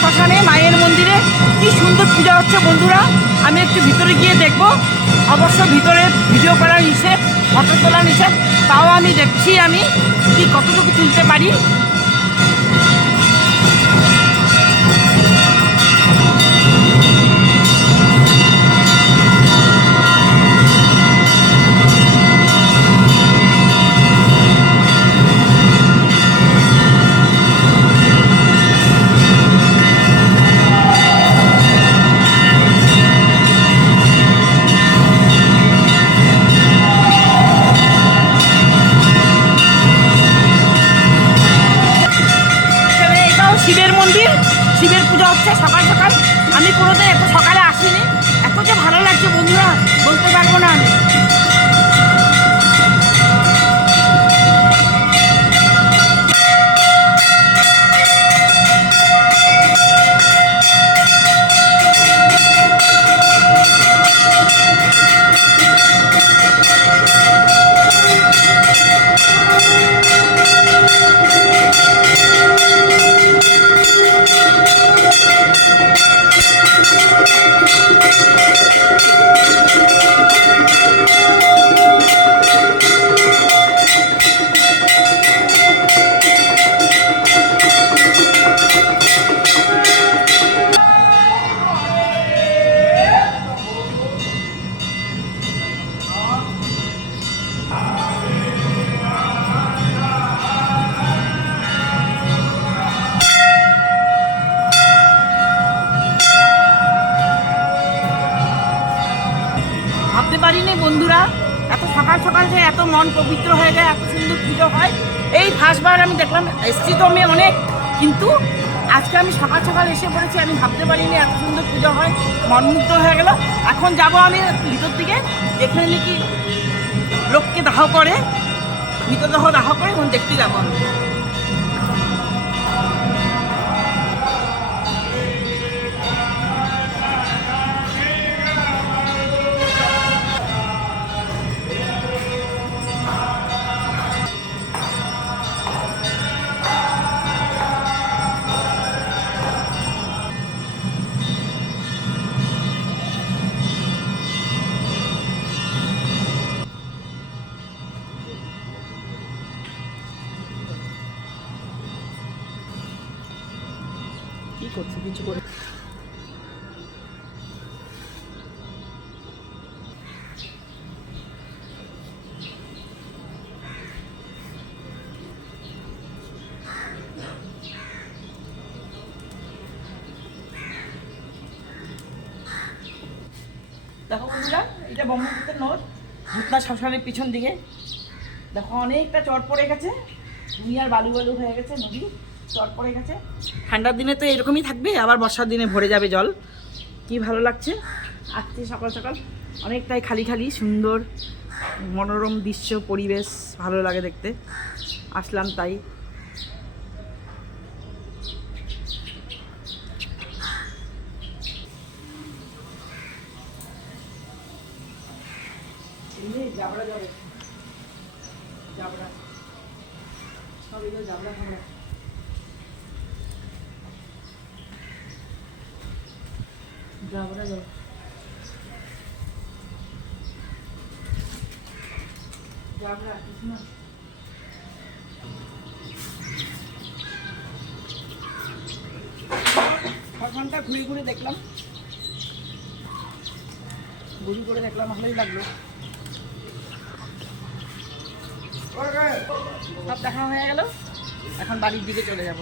শ্মশানে মায়ের মন্দিরে কি সুন্দর পূজা হচ্ছে বন্ধুরা। আমি একটু ভিতরে গিয়ে দেখব। অবশ্য ভিতরে ভিডিও করা নিষেধ, ফটো তোলা নিষেধ, তাও আমি দেখছি আমি কি কতটুকু তুলতে পারি। শিবের মন্দির, শিবের পূজা হচ্ছে সকাল সকাল। আমি কোনোদিন এত সকালে আসিনি, এত যে ভালো লাগছে বন্ধুরা বলতে পারবো না আমি। ভাবতে পারিনি বন্ধুরা এত সকাল সকাল যে এত মন পবিত্র হয়ে যায়, এত সুন্দর পুজো হয়। এই ফার্স্টবার আমি দেখলাম, এসছি তো আমি অনেক, কিন্তু আজকে আমি সকাল সকাল এসে পড়েছি। আমি ভাবতে পারিনি এত সুন্দর পুজো হয়, মনমুগ্ধ হয়ে গেল। এখন যাব আমি ভিতর দিকে, যেখানে নাকি লোককে দাহ করে, মৃতদেহ দাহ করে, এখন দেখতে যাবো আমি। কি করছি কিছু করে। দেখো বন্ধুরা, এটা ব্রহ্মপুত্রের নদ, ভূতনা শ্মশানের পিছন দিকে। দেখো অনেকটা চট পড়ে গেছে, দুনিয়ার বালু বালু হয়ে গেছে, নদী চট পড়ে গেছে। ঠান্ডার দিনে তো এরকমই থাকবে, আবার বর্ষার দিনে ভরে যাবে জল। কি ভালো লাগছে আজকে সকাল সকাল, অনেকটাই খালি খালি, সুন্দর মনোরম দৃশ্য, পরিবেশ ভালো লাগে দেখতে। আসলাম তাই। জাবড়া যাবে, জাবড়া সব এগুলো জাবড়া খাবড়া। জাবড়া যাবে, জাবড়া কিছু না। ঘন্টা ঘুরে ঘুরে দেখলাম, ঘুরি করে দেখলাম, ভালোই লাগলো। সব দেখা হয়ে গেল, এখন বাড়ির দিকে চলে যাব।